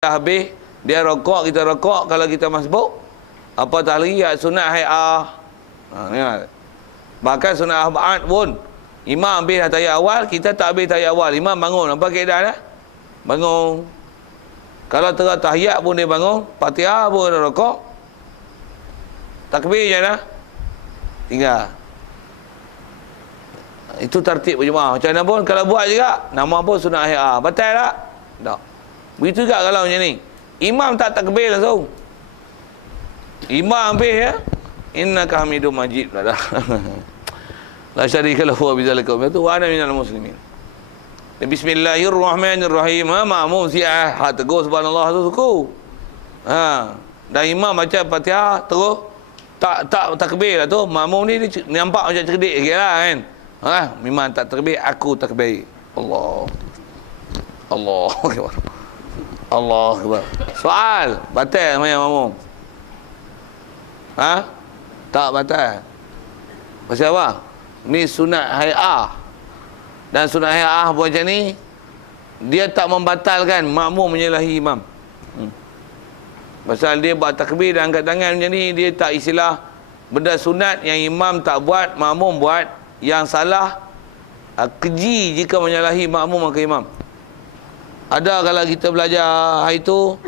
dah habis, dia rokok, kita rokok. Kalau kita masbuk, apatah lagi sunat hay'ah. Bahkan sunat ba'ad pun, imam habis dah tahiyat awal, kita tak habis tahiyat awal, imam bangun. Apa keadaan dah? Bangun. Kalau tengah tahiyat pun dia bangun, Fatihah pun dia rokok, takbir je dah, tinggal. Itu tertib berjemaah. Macam mana pun kalau buat juga, nama pun sunat hay'ah. Batal tak? Tak. Begitu juga kalau macam ni, imam tak takbir langsung, imam habis ya, innaka hamidum majid dah. La syarika lahu wa bidzalika umirtu wa ana minal muslimin. Bismillahirrahmanirrahim. Makmum siah tegur subhanallah tu suku. Dan imam baca Fatihah terus tak takbir lah tu. Makmum ni dia nampak macam cerdik sikitlah kan. Memang tak takbir, aku takbir. Allah Akbar. Allah Akbar. Soal, batal sembahyang makmum? Tak batal. Pasal apa? Ni sunat hay'ah. Dan sunat hay'ah buat macam ni, dia tak membatalkan makmum menyalahi imam. Pasal dia buat takbir dan angkat tangan macam ni, dia tak istilah benda sunat yang imam tak buat, makmum buat. Yang salah, keji jika menyalahi makmum ke imam. Ada kalau kita belajar hari tu,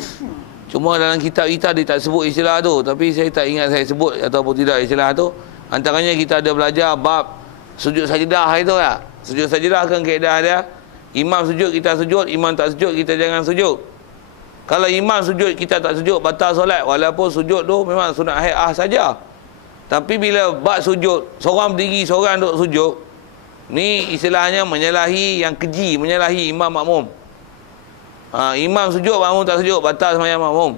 cuma dalam kitab kita dia tak sebut istilah tu, tapi saya tak ingat saya sebut ataupun tidak istilah tu. Antaranya kita ada belajar bab sujud sajadah hari tu tak? Sujud sajadah kan kaedah dia, imam sujud kita sujud, imam tak sujud kita jangan sujud. Kalau imam sujud kita tak sujud, batal solat. Walaupun sujud tu memang sunat hay'ah saja. Tapi bila bab sujud, seorang berdiri, seorang duduk sujud, ni istilahnya menyalahi yang keji, menyalahi imam makmum. Imam sujud, makmum tak sujud, batal sembahyang makmum.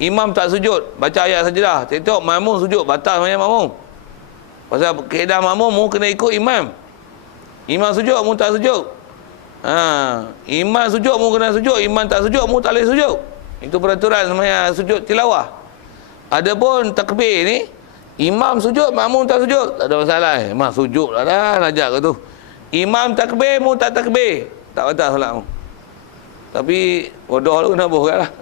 Imam tak sujud, baca ayat sajadah, tengok makmum sujud, batal sembahyang makmum. Pasal kaedah makmum mu kena ikut imam. Imam sujud, mu tak sujud. Imam sujud, mu kena sujud. Imam tak sujud, mu tak boleh sujud. Itu peraturan sembahyang sujud tilawah. Adapun takbir ni, imam sujud, makmum tak sujud, tak ada masalah. Imam sujud lah dah, najak ke tu. Imam takbir, mu tak takbir, tak batal solat mu. Tapi bodoh tu kena boh lah.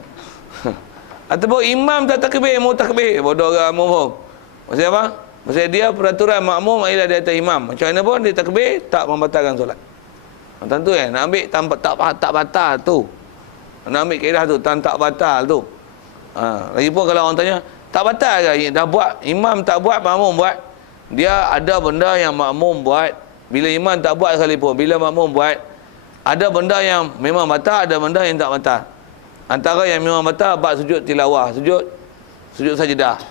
Ataupun imam tak takbir, mu takbir, bodoh ke mu pun. Maksud apa? Maksud dia peraturan makmum ialah di atas imam. Macam mana pun dia takbir, tak membatalkan solat. Tentu nak ambil tak batal tu. Nak ambil kaedah tu, tak batal tu. Lagipun kalau orang tanya, tak batal ke? Dah buat, imam tak buat, makmum buat. Dia ada benda yang makmum buat, bila imam tak buat sekalipun, bila makmum buat, ada benda yang memang batal, ada benda yang tak batal. Antara yang memang batal, bab sujud tilawah, sujud sajadah.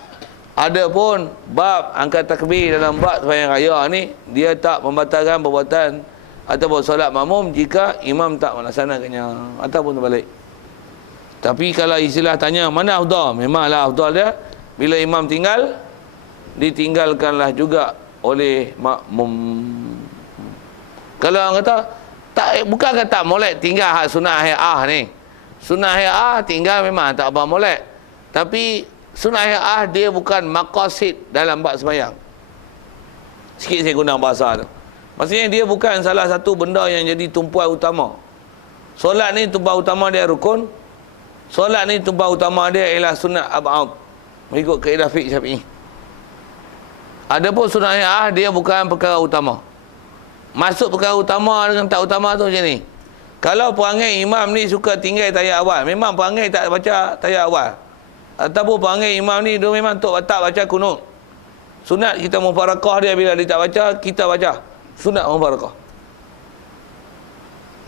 Ada pun bab angkat takbir dalam bab sembahyang raya ni, dia tak membatalkan perbuatan ataupun solat makmum jika imam tak melaksanakannya ataupun terbalik. Tapi kalau istilah tanya mana afdal, memanglah afdal dia bila imam tinggal, ditinggalkanlah juga oleh makmum. Kalau orang kata tak, bukan kata molek tinggal hak sunat hay'ah ni. Sunat hay'ah tinggal memang tak apa molek. Tapi sunat hay'ah dia bukan maqasid dalam bab sembahyang. Sikit saya guna bahasa tu. Maksudnya dia bukan salah satu benda yang jadi tumpuan utama. Solat ni tumpuan utama dia rukun. Solat ni tumpuan utama dia ialah sunat ab'ad, mengikut kaedah fiqh Syafi'i. Adapun sunat hay'ah dia bukan perkara utama. Masuk perkara utama dengan tak utama tu macam ni. Kalau perangai imam ni suka tinggal tahiyat awal, memang perangai tak baca tahiyat awal. Ataupun perangai imam ni dia memang tak baca kunut. Sunat kita mufarakah dia, bila dia tak baca, kita baca. Sunat mufarakah.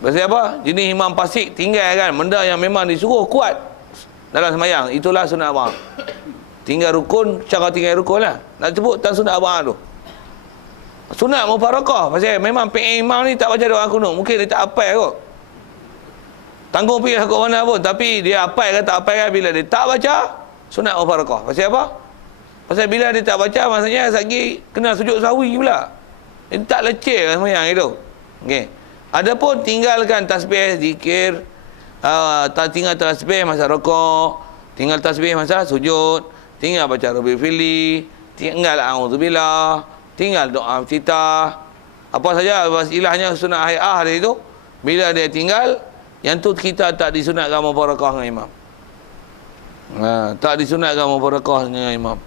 Pasal apa? Jenis imam fasik tinggal kan, benda yang memang disuruh kuat dalam sembahyang, itulah sunat ab'ad. Tinggal rukun, cara tinggal rukun lah. Nak sebut tak sunat ab'ad tu. Sunat mufarakah, pasal memang imam ni tak baca doa kunut. Mungkin dia tak hafal kot, tanggung pergi kat mana pun, tapi dia hafal ke tak hafal kan, bila dia tak baca, sunat mufarakah. Pasal apa? Pasal bila dia tak baca, maksudnya lagi kena sujud sahwi pula. Dia tak leceh kan sembahyang itu. Okey. Adapun tinggalkan tasbih, zikir, tinggal tasbih masa rukuk, tinggal tasbih masa sujud, tinggal baca Rabbil Fili, tinggal a'udzubillah, tinggal doa iftitah, apa saja istilahnya sunat hay'ah dia itu, bila dia tinggal, yang tu kita tak disunatkan mubarakah dengan imam. Tak disunatkan mubarakah dengan imam.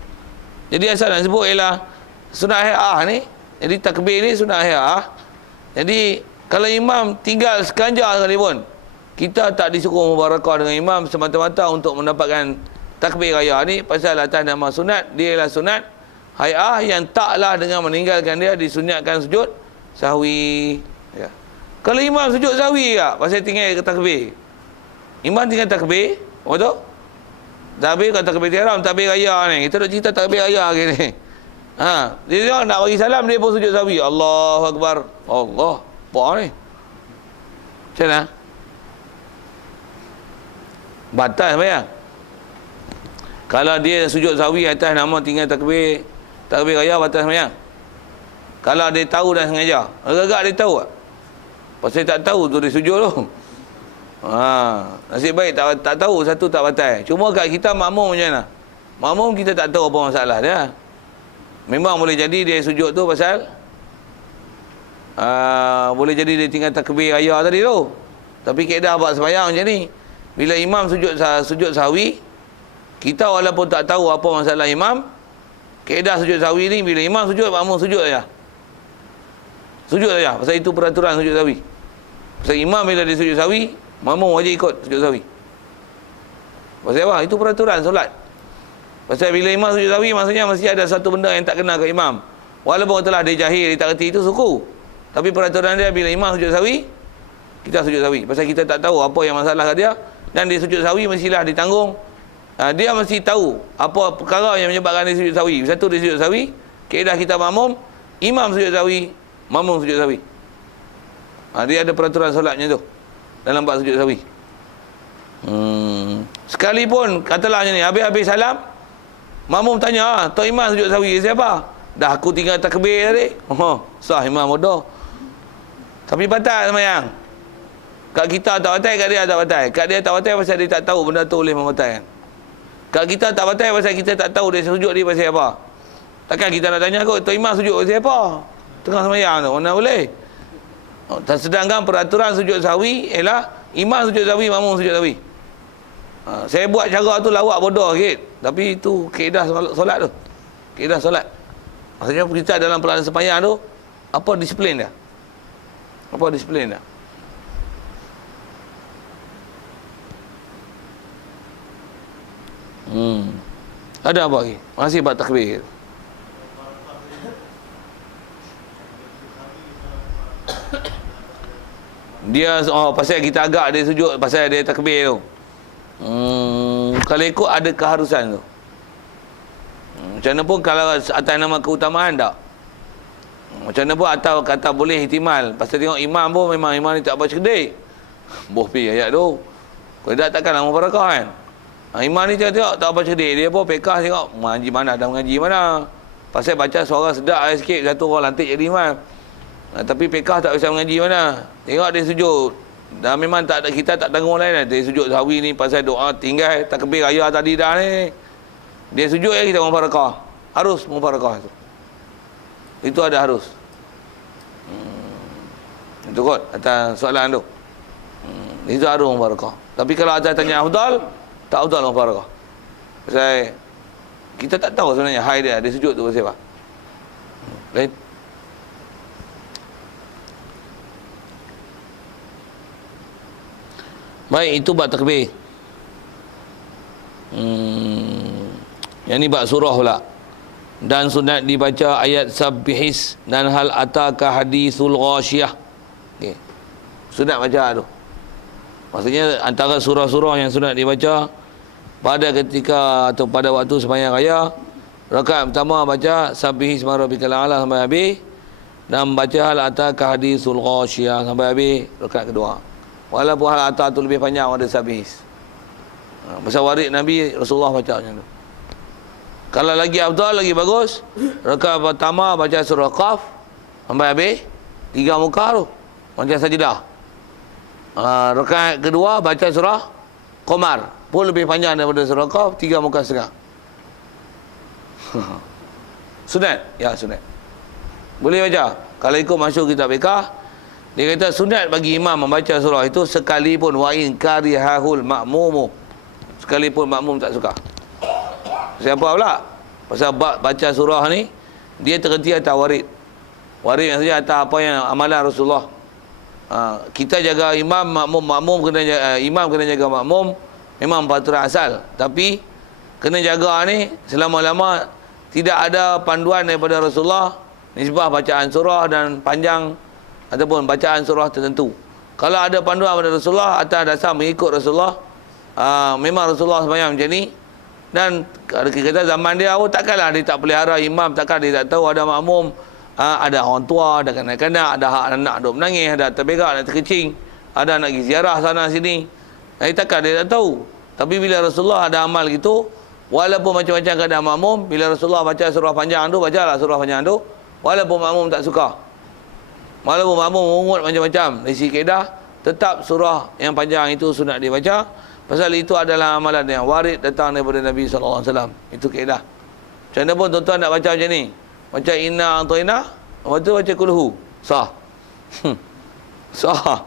Jadi asal nak sebut ialah sunat hay'ah ni. Jadi takbir ni sunat hay'ah. Jadi kalau imam tinggal sekanjar sekalipun, kita tak disuruh mubarakah dengan imam semata-mata untuk mendapatkan takbir raya ni. Pasal atas nama sunat, dia ialah sunat hay'ah yang taklah dengan meninggalkan dia disunatkan sujud sahwi. Ya. Kalau imam sujud sahwi tak, pasal tinggal ke takbir. Imam tinggal takbir, betul? Takbir kat takbir ihram, takbir raya ni. Kita nak cerita takbir raya lagi ni. Dia nak bagi salam, dia pun sujud sahwi. Allahu Akbar. Allah. Apa ni? Macam mana? Batal sembahyang. Kalau dia sujud sahwi atas nama tinggal takbir raya, batal sembahyang. Kalau dia tahu dan sengaja. Agak-agak dia tahu tak? Pasal tak tahu tu dia sujud tu. Nasib baik tak tahu, satu tak batal. Cuma kat kita makmum macam mana? Makmum kita tak tahu apa masalah dia. Memang boleh jadi dia sujud tu pasal boleh jadi dia tinggal takbir raya tadi tu. Tapi kaedah buat sembahyang macam ni. Bila imam sujud sahwi, kita walaupun tak tahu apa masalah imam, kaedah sujud sahwi ni bila imam sujud, makmum sujud saja. Sujud saja. Pasal itu peraturan sujud sahwi. Pasal imam bila dia sujud sahwi, makmum wajib ikut sujud sahwi. Pasal apa? Itu peraturan solat. Pasal bila imam sujud sahwi, maksudnya mesti ada satu benda yang tak kena ke imam. Walaupun telah dia jahil, dia tak kerti, itu suku. Tapi peraturan dia bila imam sujud sahwi, kita sujud sahwi. Pasal kita tak tahu apa yang masalah kat dia. Dan dia sujud sahwi mestilah ditanggung. Dia mesti tahu apa perkara yang menyebabkan dia sujud sahwi. Satu dia sujud sahwi, kaedah kita makmum, imam sujud sahwi, makmum sujud sahwi. Dia ada peraturan solat macam tu dalam bab sujud sahwi. Sekalipun katalah macam ni, habis-habis salam, makmum tanya, Tok Imam sujud sahwi siapa? Dah aku tinggal takbir tadi. Sah imam bodoh. Tapi batal sembahyang. Kat kita tak batal, kat dia tak batal. Kat dia tak batal pasal dia tak tahu benda tu boleh membatalkan. Kat kita tak batal pasal kita tak tahu dia sujud dia pasal apa. Takkan kita nak tanya kot, Tok Imam sujud pasal apa? Tengah sembahyang tu, mana boleh? Sedangkan peraturan sujud sahwi ialah imam sujud sahwi, makmum sujud sahwi. Saya buat cara tu lawak bodoh sikit. Tapi itu kaedah solat tu. Kaedah solat. Maksudnya kita dalam pelaksanaan sembahyang tu, apa disiplin dia? Apa disiplin dia? Ada apa lagi? Masih bab takbir. Dia pasal kita agak dia sujud pasal dia takbir tu. Kalau ikut ada keharusan tu. Macam mana pun kalau atas nama keutamaan tak. Macam mana pun atau kata boleh ihtimal. Pasal tengok imam pun memang imam ni tak baca cerdik. Boh pi ayat tu. Kalau tak takkanlah mubarakah kan. Imam ni tengok tak baca cerdik. Dia pun pekah tengok mengaji mana, dah mengaji mana. Pasal baca suara sedap sikit, satu orang lantik jadi imam. Tapi pekah tak bisa mengaji mana. Tengok dia sujud. Dan memang tak ada, kita tak tanggung lain lah. Dia sujud sahwi ni pasal doa tinggal takbir raya tadi dah ni. Dia sujud ya kita mubarakah. Harus mubarakah tu. Itu ada harus. Itu kot atas soalan tu. Itu harus mubarakah. Tapi kalau atas tanya afdal, tak afdal mubarakah. Pasal kita tak tahu sebenarnya hai dia sujud tu pasal apa. Lain. Baik, itu bab takbir. Yang ni bab surah pula. Dan sunat dibaca ayat sabbihis dan hal ataka hadithul ghashiyah. Okey. Sunat baca tu. Maksudnya antara surah-surah yang sunat dibaca pada ketika atau pada waktu sembahyang raya, rakaat pertama baca sabbihis rabbikal a'la sampai habis, dan baca hal ataka hadithul ghashiyah sampai habis rakaat kedua. Walaupun hal atas tu lebih panjang ada sabis. Pasal warid Nabi Rasulullah baca macam tu. Kalau lagi afdal, lagi bagus, rakaat pertama baca surah Qaf sampai habis 3 muka tu macam sajadah. Rakaat kedua baca surah Qamar pun lebih panjang daripada surah Qaf, 3 muka setengah. Sunat? Ya, sunat. Boleh baca. Kalau ikut masyhur kitab fiqh, dia kata sunat bagi imam membaca surah itu sekalipun wa in karihahul ma'mumu. sekalipun makmum tak suka. Siapa pula? Pasal baca surah ni dia terhenti atas warid. Warid maksudnya atas apa yang amalan Rasulullah. Kita jaga imam, makmum kena jaga, imam kena jaga makmum, memang peraturan asal. Tapi kena jaga ni selama-lama tidak ada panduan daripada Rasulullah nisbah bacaan surah dan panjang ataupun bacaan surah tertentu. Kalau ada panduan daripada Rasulullah atas dasar mengikut Rasulullah, memang Rasulullah sembahyang macam ni. Dan kita kata zaman dia, takkanlah dia tak pelihara imam, takkan dia tak tahu ada makmum, ada orang tua, ada kanak-kanak, ada anak duk menangis, ada terberak, ada terkecing, ada nak pergi ziarah sana sini. Takkan dia tak tahu. Tapi bila Rasulullah ada amal gitu, walaupun macam-macam keadaan makmum, bila Rasulullah baca surah panjang tu, bacalah surah panjang tu, walaupun makmum tak suka, walaupun makmum mengungut macam-macam dari segi kaedah, tetap surah yang panjang itu sunat dibaca. Pasal itu adalah amalan yang warid datang daripada Nabi SAW. Itu kaedah. Macam mana pun tuan-tuan nak baca macam ni, baca inna a'tayna, lepas tu baca kulhu, sah. Sah.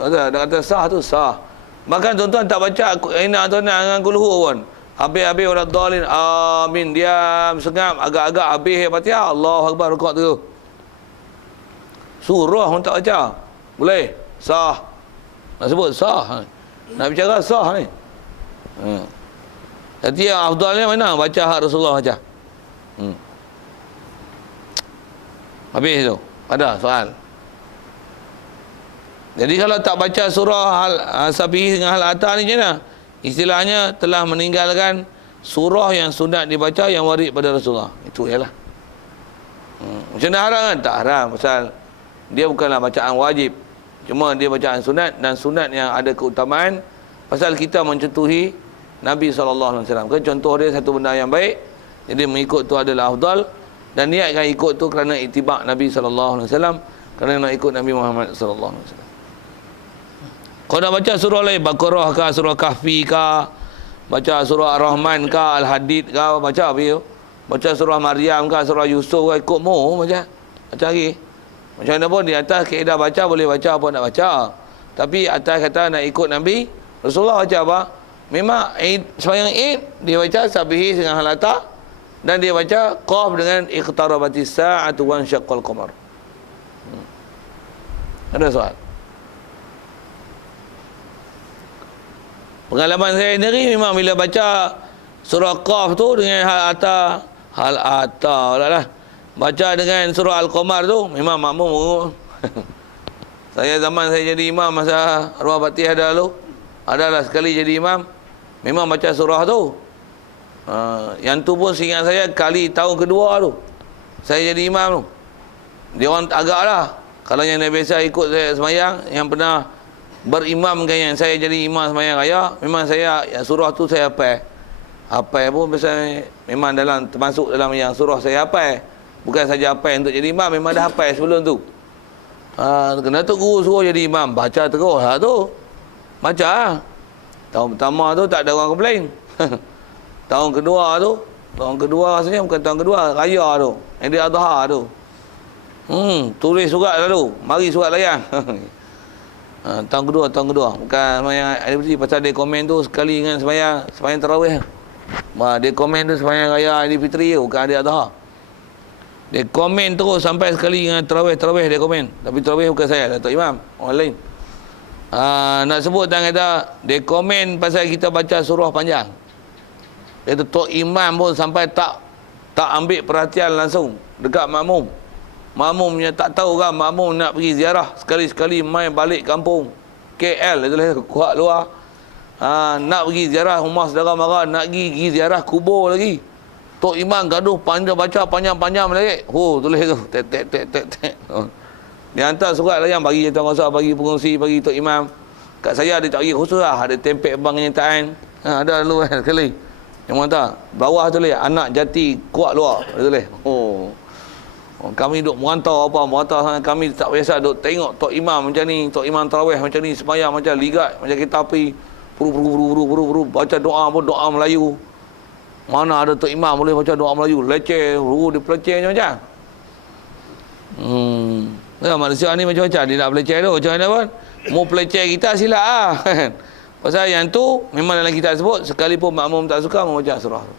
Dia kata sah tu sah. Bahkan tuan-tuan tak baca inna a'tayna dengan kulhu pun, habis-habis orang dhalin, amin, diam, sengap, agak-agak habis Fatihah, Allahu Akbar, rukuk tu. Surah pun tak baca, boleh? Sah. Nak sebut sah. Nak bicara sah ni. Jadi yang afdalnya mana? Baca hak Rasulullah baca. Habis tu. Ada soal. Jadi kalau tak baca surah Sabihi dengan hal atas ni macam mana? Istilahnya telah meninggalkan surah yang sunat dibaca yang warid pada Rasulullah. Itu ialah. Macam mana haram kan? Tak haram. Pasal dia bukanlah bacaan wajib. Cuma dia bacaan sunat, dan sunat yang ada keutamaan. Pasal kita mencontohi Nabi SAW. Kan contoh dia satu benda yang baik. Jadi mengikut tu adalah afdal. Dan niatkan ikut tu kerana itibak Nabi SAW. Kerana nak ikut Nabi Muhammad SAW. Kau nak baca surah lain, Baqarah ke, surah Kahfi ke, baca surah Ar-Rahman ke, Al-Hadid ke, baca apa tu? Baca surah Maryam ke, surah Yusuf ke, ikut mu baca. Baca lagi. Macam mana pun di atas kaedah baca boleh baca apa nak baca. Tapi atas kata nak ikut Nabi, Rasulullah baca apa? Memang sembahyang Id dia baca Sabihi dengan halata, dan dia baca Qaf dengan iqtarabatis sa'atu wa syaqqal qamar. Ada soal? Pengalaman saya sendiri memang bila baca surah Qaf tu dengan halata lah. Baca dengan surah Al-Qamar tu memang makmum. Saya zaman saya jadi imam masa arwah Fatih ada lalu, adalah sekali jadi imam, memang baca surah tu. Yang tu pun seingat saya kali tahun kedua tu saya jadi imam tu. Dia orang agak lah. Kalau yang biasa ikut saya semayang, yang pernah berimamkan yang saya jadi imam semayang raya, memang saya surah tu saya hafal. Hafal pun pasal memang termasuk dalam yang surah saya hafal. Bukan saja hafal untuk jadi imam, memang dah hafal sebelum tu. Kena tu guru suruh jadi imam, baca terus lah tu. Baca lah. Tahun pertama tu tak ada orang komplain. Tahun kedua rasanya bukan tahun kedua, raya tu, Aidil Adha tu. Tulis surat lalu, mari surat layan. Tahun kedua. Bukan semayang Aidilfitri, pasal dia komen tu sekali dengan semayang tarawih. Dia komen tu semayang raya Aidilfitri tu, bukan Aidil Adha. Dia komen terus sampai sekali dengan tarawih dia komen. Tapi tarawih bukan saya, Datuk Imam, orang lain. Nak sebut dan kata dia komen pasal kita baca surah panjang. Dia Datuk Imam pun sampai tak ambil perhatian langsung dekat makmum. Makmumnya tak tahu kan makmum nak pergi ziarah sekali-sekali main balik kampung KL itu kuat luar. Nak pergi ziarah rumah saudara mara, nak pergi ziarah kubur lagi. Tok Imam gaduh panjang, baca panjang-panjang lagi. Tulis tu. Tek. Dia hantar surat layan bagi tuan kuasa, bagi pengurusi, bagi Tok Imam. Kat saya dia tak bagi khusus lah. Ada tempek bank kenyataan. Ada dulu sekali. Yang mana bawah tulis anak jati kuat luar. Dia tulis. Kami duk merantau sana. Kami tak biasa duk tengok Tok Imam macam ni. Tok Imam tarawih macam ni. Semayang macam ligat. Macam kita api. Puru. Baca doa pun doa Melayu. Mana ada Tok Imam boleh baca doa Melayu, leceh, dia peleceh macam-macam. Manusia ni macam-macam, dia nak peleceh tu macam mana pun. Mau peleceh kita silap lah. Pasal yang tu memang dalam kitab sebut sekalipun makmum tak suka membaca surah tu.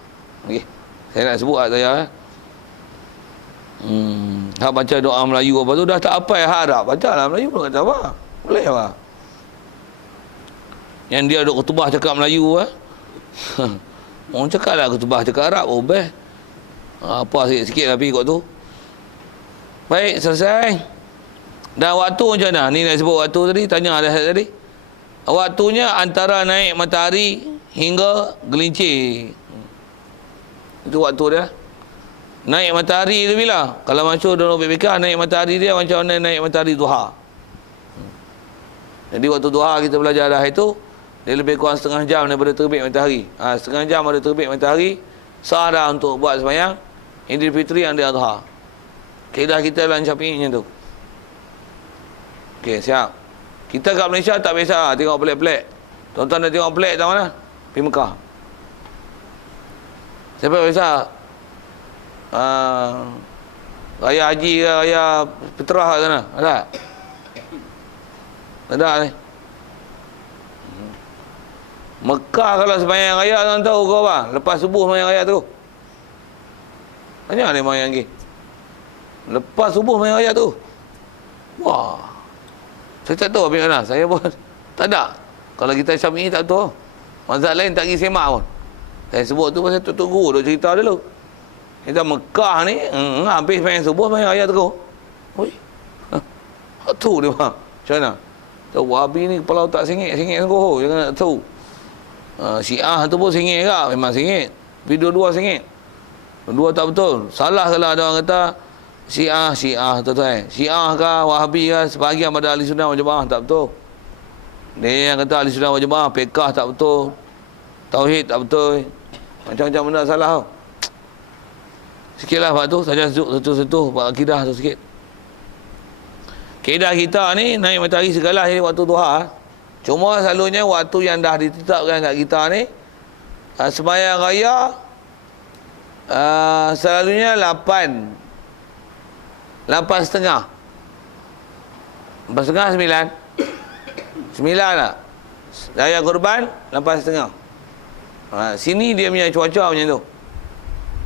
Okey. Saya nak sebut saya hak baca doa Melayu apa tu dah tak apa hak Arab. Bacalah Melayu pun kata apa. Boleh apa? Yang dia duk khutbah cakap Melayu orang cakaplah khutbah cakap Arab best. Apa sikit-sikit tapi kot tu. Baik, selesai. Dan waktu macam mana? Ni nak sebut waktu tadi, tanya dah tadi. Waktunya antara naik matahari hingga gelincir. Itu waktu dia. Naik matahari tu bila? Kalau masuk dalam BPK, naik matahari dia macam mana naik matahari duha. Jadi waktu duha kita belajar dah itu, dia lebih kurang setengah jam daripada terbit matahari. Setengah jam ada terbit matahari, sah dah untuk buat sembahyang Idul Fitri yang dia duha. Kaedah kita dalam Syafi'i macam tu. Okey, siap. Kita kat Malaysia tak biasa tengok pelik-pelik. Tuan-tuan dah tengok pelik tak mana? Pergi Mekah. Siapa biasa? Raya haji ke raya fitrah kat sana? Ada? Ada ni. Mekah kalau sembahyang raya tuan tahu ke apa? Lepas subuh sembahyang raya tu. Tanya ni sembahyang lagi. Lepas subuh sembahyang raya tu. Wah. Saya tak tahu macam mana. Saya pun tak ada. Kalau kita Syafi'i tak tahu. Mazhab lain tak pergi semak pun. Saya sebut tu pasal Tok Guru duk cerita dulu. Kita Mekah ni habis main subuh main raya terus. Oi. Tu dia bang. Macam mana? Tahu Wahabi ni kepala otak sengit sungguh. Jangan nak tahu. Syiah tu pun sengit ke? Memang sengit. Tapi dua-dua sengit. Dua tak betul. Salah kalau ada orang kata Syiah tuan-tuan. Syiah ke Wahabi ke sebahagian pada ahli sunnah wal jamaah tak betul. Dia yang kata ahli sunnah wal jamaah fiqh tak betul. Tauhid tak betul. Macam-macam benda salah tau. Sikitlah pak tu saja setuh pak akidah tu sikit. Kaedah kita ni naik matahari segala jadi waktu duha. Cuma selalunya waktu yang dah ditetapkan kat kita ni sembahyang raya selalunya 8.30 9 lah. Raya korban 8.30. Sini dia punya cuaca macam tu.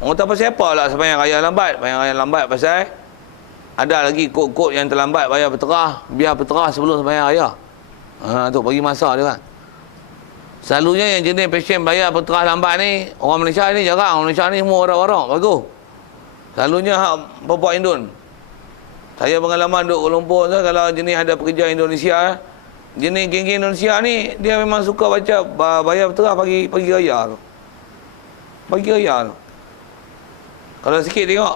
Orang tak pasal apa lah sembahyang raya lambat. Sembahyang raya lambat pasal ada lagi kod-kod yang terlambat bayar peterah, biar peterah sebelum sembahyang raya. Tu bagi masa dia kan. Selalunya yang jenis pasien bayar peterah lambat ni, orang Malaysia ni jarang. Orang Malaysia ni semua orang-orang bagus. Selalunya Papua Indon. Saya pengalaman duduk Kuala Lumpur tu, kalau jenis ada pekerja Indonesia, jenis geng-geng Indonesia ni, dia memang suka baca bayar peterah pagi raya tu. Pagi raya tu. Kalau sikit tengok,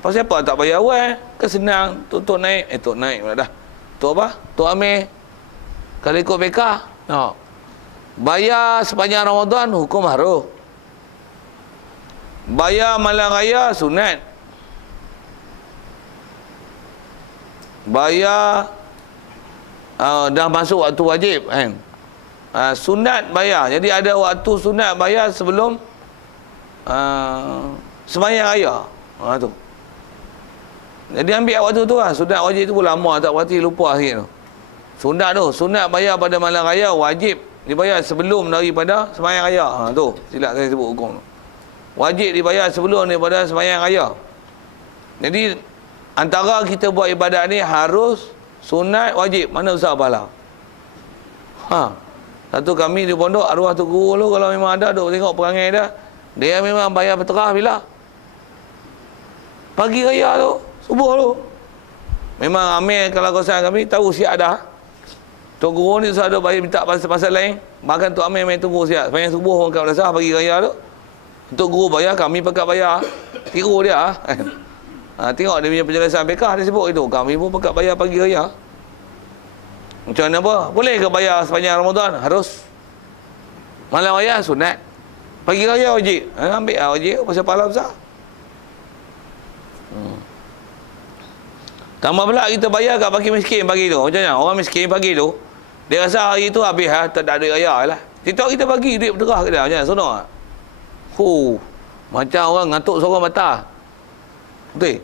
pasal apa tak bayar awal? Kan senang, Tok naik. Tok naik pula dah. Tok apa? Tok Amir. Kalau ikut PK, no. Bayar sepanjang Ramadan, hukum harum. Bayar malam raya, sunat. Bayar dah masuk waktu wajib kan. Sunat bayar. Jadi ada waktu sunat bayar sebelum sembahyang raya. Tu. Jadi ambil waktu tu lah. Sunat wajib tu pun lama tak berarti lupa sikit tu. Sunat bayar pada malam raya, wajib dibayar sebelum daripada sembahyang raya. Tu silap saya sebut hukum tu. Wajib dibayar sebelum daripada sembahyang raya. Jadi antara kita buat ibadat ni harus sunat wajib. Mana besar pahala? Satu kami di pondok arwah tu guru lu kalau memang ada duk tengok perangai dia, dia memang bayar peterah bila? Pagi raya tu, subuh tu. Memang Amir kalau kawasan kami tahu siap dah. Tok guru ni selalu bayar minta pasal lain. Bahkan Tok Amir main tunggu siap. Sepanjang subuh orang kat belasah pagi raya tu. Tok guru bayar, kami pakat bayar. Tiru dia. Tengok dia punya penjelasan fiqh dia sebut itu. Kami pun pakat bayar pagi raya. Macam mana apa? Boleh ke bayar sepanjang Ramadan? Harus. Malam raya sunat. Pagi raya wajib. Ambil lah wajib pasal pahala besar. Tambah pula kita bayar kat fakir miskin pagi tu. Macam mana? Orang miskin pagi tu, dia rasa hari tu habis tak ada duit raya lah. Kita bagi duit berderah ke dia. Macam mana? Sonok tak? Macam orang ngantuk seorang mata. Betul?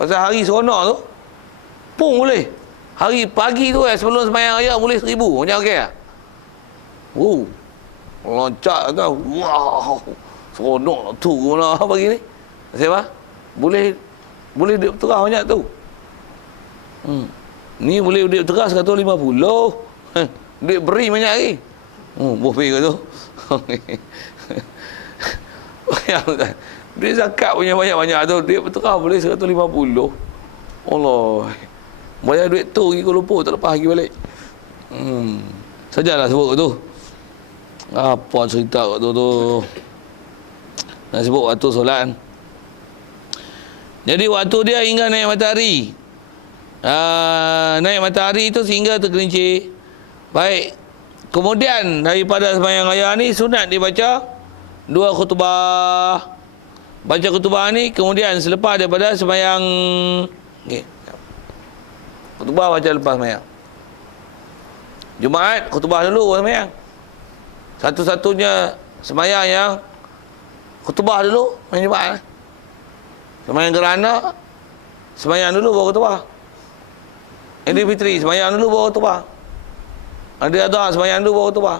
Pasal hari seronok tu, pun boleh. Hari pagi tu sebelum sembahyang raya boleh 1,000. Macam okey tak? Loncat tau. Wow. Seronok tu lah pagi ni. Siapa? Boleh duit terah banyak tu. Ni boleh duit terah 150. Duit beri banyak lagi. Boleh ke tu? Duit zakat punya banyak-banyak tu. Duit terah boleh 150. Allah. Bayar duit tu pergi Kuala Lumpur, tak lepas pergi balik. Sajalah sebut tu. Apa cerita kat tu. Nak sebut waktu solat. Jadi waktu dia hingga naik matahari. Naik matahari itu sehingga tergelincir. Baik. Kemudian daripada sembahyang raya ni sunat dibaca 2 khutbah. Baca khutbah ni kemudian selepas daripada sembahyang khutbah baca lepas sembahyang. Jumaat khutbah dulu baru sembahyang. Satu-satunya sembahyang yang khutbah dulu main Jumaat. Sembahyang gerhana sembahyang dulu baru khutbah. Idul Fitri sembahyang dulu baru khutbah. Ada sembahyang dulu baru khutbah.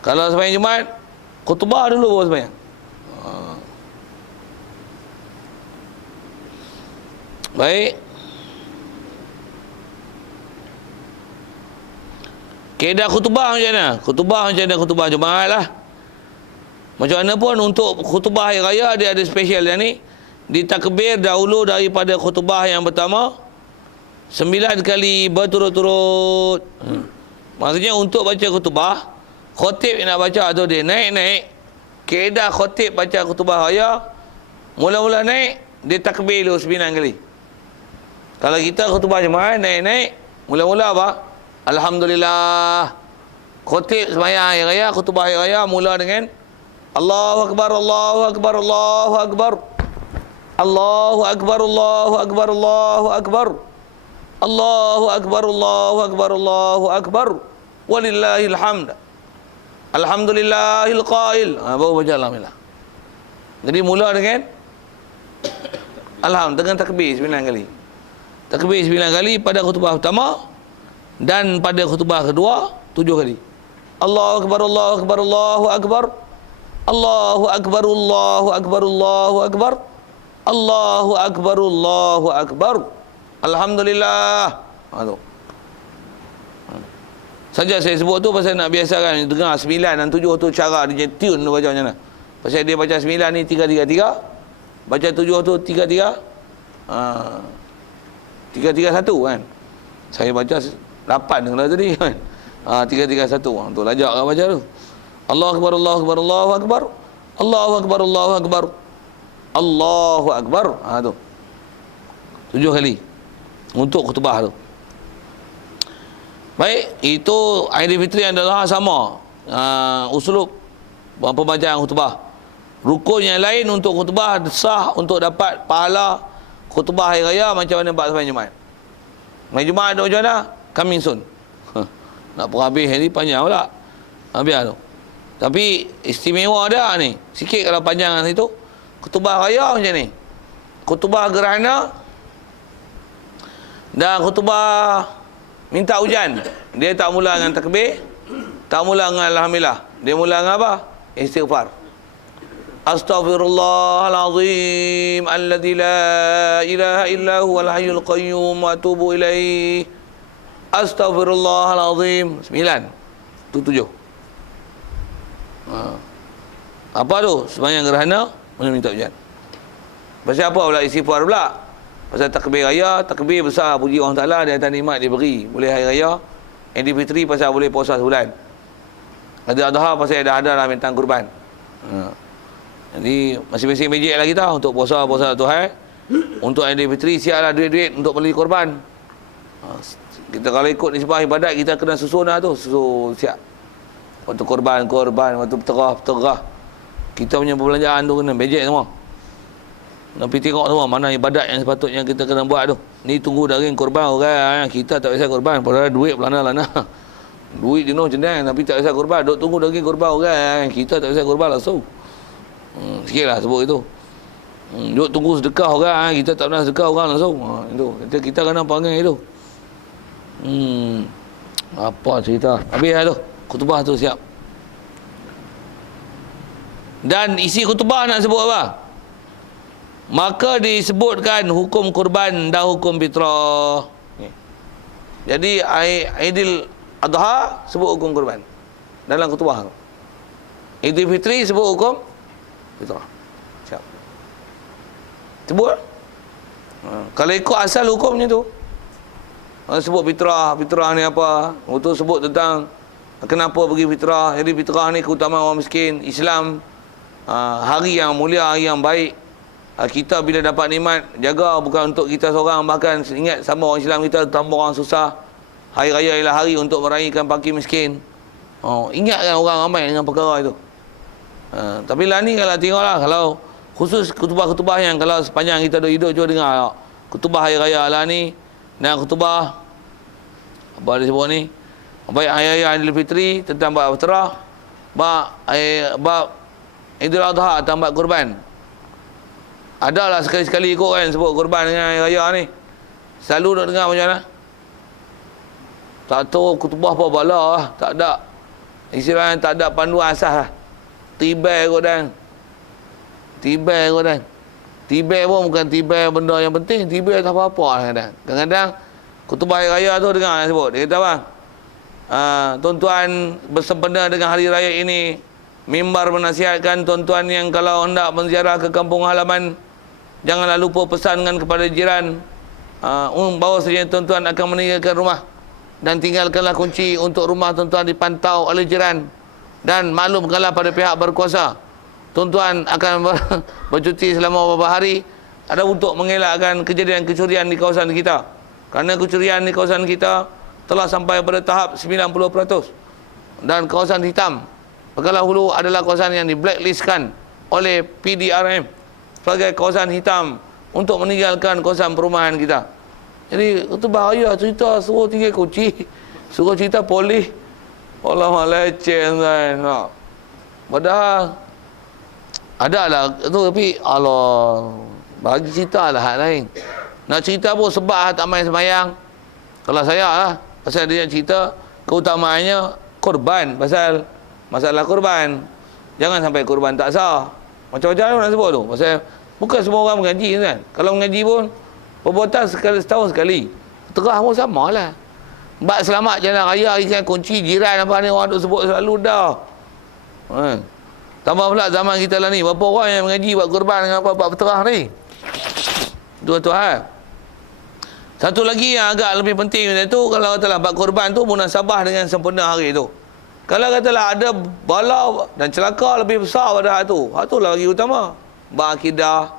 Kalau sembahyang Jumaat khutbah dulu baru sembahyang. Baik. Kaedah khutbah macam mana? Khutbah macam mana? Khutbah Jumaat lah. Macam mana pun untuk khutbah hari raya dia ada special yang ni. Ditakbir dahulu daripada khutbah yang pertama 9 kali berturut-turut. Maksudnya untuk baca khutbah, khotib yang nak baca tu dia naik-naik. Kaedah khotib baca khutbah raya, mula-mula naik dia takbir dulu 9 kali. Kalau kita khutbah Jumaat naik-naik, mula-mula apa? Alhamdulillah. Khotib sembahyang hari raya, khutbah hari raya mula dengan Allahu Akbar, Allahu Akbar, Allahu Akbar. Allahu Akbar, Allahu Akbar, Allahu Akbar. Allahu Akbar, Allahu Akbar, Allahu Akbar. Walillahil hamd. Alhamdulillahil qail. Baru baca alhamdulillah. Jadi mula dengan alhamdulillah dengan takbir 9 kali. Takbir 9 kali pada khutbah pertama dan pada khutbah kedua 7 kali. Allahu Akbar, Allahu Akbar, Allahu Akbar. Allahu Akbar, Allahu Akbar, Allahu Akbar. Allahu Akbar, Allahu Akbar. Alhamdulillah. Tu. Saja saya sebut tu pasal nak biasakan dengar 9 dan 7 tu cara dia tune tu baca macam mana. Pasal dia baca 9 ni 3-3-3. Baca 7 tu 3-3. 3-3-1 kan. Saya baca 8 kalau tadi kan. 3-3-1 tu lajak kan baca tu. Allahu Akbar, Allahu Akbar, Allahu Akbar. Allahu Akbar, Allahu Akbar. Allahu Akbar. Tu. 7 kali untuk khutbah tu. Baik, itu Aidil Fitri adalah sama usulub pembacaan khutbah. Rukun yang lain untuk khutbah sah untuk dapat pahala khutbah hari raya macam mana bab sembahyang Jumaat. Sembahyang Jumaat ada macam mana? Coming soon. Nak pun habis ni panjang pula. Habis tu. Tapi istimewa ada ni. Sikit kalau panjang situ. Khutbah raya macam ni. Khutbah gerhana dan khutbah minta hujan. Dia tak mula dengan takbir, tak mula dengan alhamdulillah. Dia mula dengan apa? Istighfar. Astaghfirullahalazim alladzi la ilaha illa huwal hayyul qayyum wa atubu ilaih. Astaghfirullahalazim. 9. Tu 7. Apa tu? Sembahyang gerhana minta hujan. Pasal apa pula istighfar pula? Pasal takbir raya, takbir besar puji Allah Taala di atas nikmat dia beri. Boleh hari raya, Idul Fitri pasal boleh puasa sebulan. Ada Adha pasal ada lah bintang kurban. Jadi masing-masing bajet lah kita untuk puasa Tuhan. Untuk Idul Fitri siaplah duit-duit untuk beli korban. Kita kalau ikut nisbah ibadat kita kena susun lah tu, susun siap. Waktu korban, waktu terah. Kita punya perbelanjaan tu kena bajet semua. Nak pergi tengok semua mana ibadat yang sepatutnya kita kena buat tu. Ni tunggu daging korban orang. Kita tak biasa korban. Padahal duit pelana-lana. Duit jenuh jenang tapi tak biasa korban. Duk tunggu daging korban orang. Kita tak biasa korban langsung. Sikit lah sebut itu. Duk tunggu sedekah orang. Kita tak pernah sedekah orang langsung. Itu. Kita kena panggil itu. Apa cerita? Habis dah tu. Khutbah tu siap. Dan isi khutbah nak sebut apa? Maka disebutkan hukum kurban dan hukum fitrah. Jadi Aidil Adha sebut hukum kurban dalam khutbah. Idul Fitri sebut hukum fitrah. Siap. Sebut. Kalau ikut asal hukumnya tu. Sebut fitrah ni apa? Untuk sebut tentang kenapa pergi fitrah. Jadi fitrah ni keutamaan orang miskin. Islam hari yang mulia, hari yang baik. Kita bila dapat nikmat, jaga bukan untuk kita seorang, bahkan ingat sama orang Islam kita, tambah orang susah. Hari raya ialah hari untuk meraihkan fakir miskin. Ingatkan orang ramai dengan perkara itu. Tapi lah ni kalau tengoklah, kalau khusus khutbah-khutbah yang kalau sepanjang kita hidup cuba dengar khutbah hari raya lah ni, dan khutbah apa dia sebut ni, baik hari raya Idul Fitri tentang bab fitrah, bab Idul Adha tentang bab kurban. Adalah sekali-sekali ikut kan sebut kurban dengan hari raya ni. Selalu nak dengar macam mana? Tak tahu khutbah apa bala lah. Tak ada. Istilahnya tak ada panduan asas lah. Tibai kot dan. Tibai kot dan. Tibai pun bukan tibai benda yang penting. Tibai tak apa-apa lah kadang. Kadang-kadang khutbah hari raya tu dengar yang sebut. Dia kata bang, tuan-tuan bersempena dengan hari raya ini, mimbar menasihatkan tuan-tuan yang kalau hendak menziarah ke kampung halaman, janganlah lupa pesankan kepada jiran bahawa sebenarnya tuan-tuan akan meninggalkan rumah, dan tinggalkanlah kunci untuk rumah tuan-tuan dipantau oleh jiran, dan maklumkanlah pada pihak berkuasa tuan-tuan akan bercuti selama beberapa hari ada untuk mengelakkan kejadian kecurian di kawasan kita, kerana kecurian di kawasan kita telah sampai pada tahap 90%, dan kawasan hitam Pekala Hulu adalah kawasan yang di blacklistkan oleh PDRM sebagai kawasan hitam untuk meninggalkan kawasan perumahan kita. Jadi itu bahaya cerita suruh tinggal kunci, suruh cerita polis. Allah leceh kan. Padahal adalah itu, tapi Allah bagi cerita lah hak lain. Nak cerita pun sebab tak main semayang. Kalau saya lah, pasal dia cerita keutamaannya korban, pasal masalah korban. Jangan sampai korban tak sah. Macam-macam nak sebut tu. Pasal bukan semua orang mengaji kan. Kalau mengaji pun perbuatan setahun sekali. Terah pun sama lah. Bak selamat jalan raya, ikan kunci jiran apa ni orang duk sebut selalu dah. Tambah pula zaman kita lah ni, berapa orang yang mengaji buat korban dengan apa-apa berterah ni. Tuan-tuan. Satu lagi yang agak lebih penting itu, kalau katalah bab korban tu munasabah dengan sempurna hari tu. Kalau katalah ada bala dan celaka lebih besar pada hak tu lah lagi utama. Bab akidah,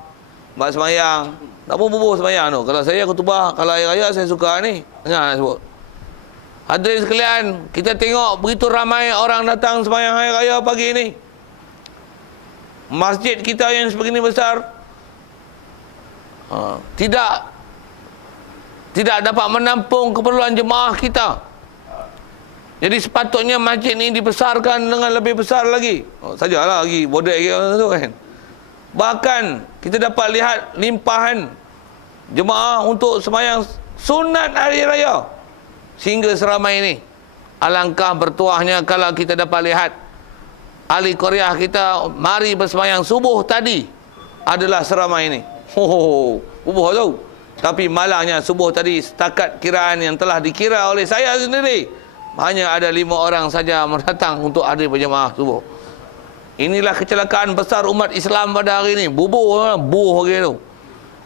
bab semayang. Tak pun bubuh semayang tu. Kalau saya khutbah, kalau hari raya saya suka ni. Dengar nak sebut. Hadirin sekalian, kita tengok begitu ramai orang datang semayang hari raya pagi ni. Masjid kita yang sebegini besar tidak dapat menampung keperluan jemaah kita. Jadi sepatutnya masjid ini dibesarkan dengan lebih besar lagi. Sajalah lagi bodek tu kan. Bahkan kita dapat lihat limpahan jemaah untuk sembahyang sunat hari raya sehingga seramai ini. Alangkah bertuahnya kalau kita dapat lihat ahli Korea kita mari bersembahyang subuh tadi adalah seramai ini. Subuh tu. Tapi malangnya subuh tadi setakat kiraan yang telah dikira oleh saya sendiri, hanya ada 5 orang saja mendatang untuk hadir berjemaah subuh. Inilah kecelakaan besar umat Islam pada hari ini. Bubuh hari tu.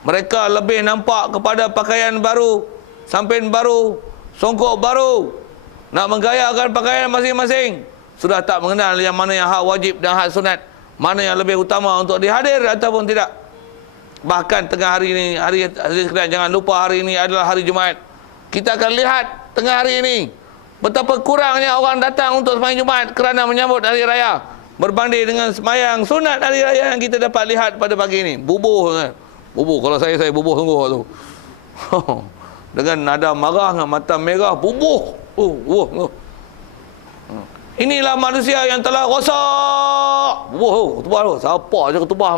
Mereka lebih nampak kepada pakaian baru, sampen baru, songkok baru, nak menggayakan pakaian masing-masing. Sudah tak mengenal yang mana yang hak wajib dan hak sunat, mana yang lebih utama untuk dihadir ataupun tidak. Bahkan tengah hari ini, hari sekalian, jangan lupa hari ini adalah hari Jumaat. Kita akan lihat tengah hari ini betapa kurangnya orang datang untuk sembahyang Jumaat kerana menyambut hari raya, berbanding dengan sembahyang sunat hari raya yang kita dapat lihat pada pagi ini. Bubuh kan? Bubuh. Kalau saya bubuh sungguh tu. Dengan nada marah, dengan mata merah, bubuh. Inilah manusia yang telah rosak. Bubuh. Ketubah tu. Siapa je ketubah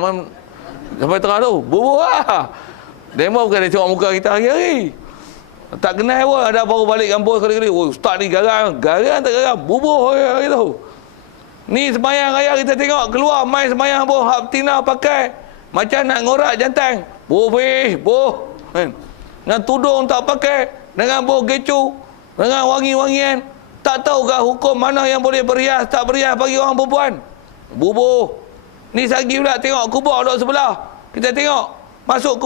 sampai tengah tu. Bubuh lah. Demo bukan dia tengok muka kita hari-hari. Tak kenal pun, ada baru balik kampus kali-kali. Oh, ustaz ni garang. Garang tak garang. Bubuh gitu. Ni sembahyang raya kita tengok keluar main sembahyang pun hak betina pakai macam nak ngorak jantan. Boh. Kan? Dengan tudung tak pakai, dengan boh gecu, dengan wangi-wangian. Tak tahukah hukum mana yang boleh berias, tak berias bagi orang perempuan. Bubuh. Ni sagi pula tengok kubur duduk sebelah. Kita tengok masuk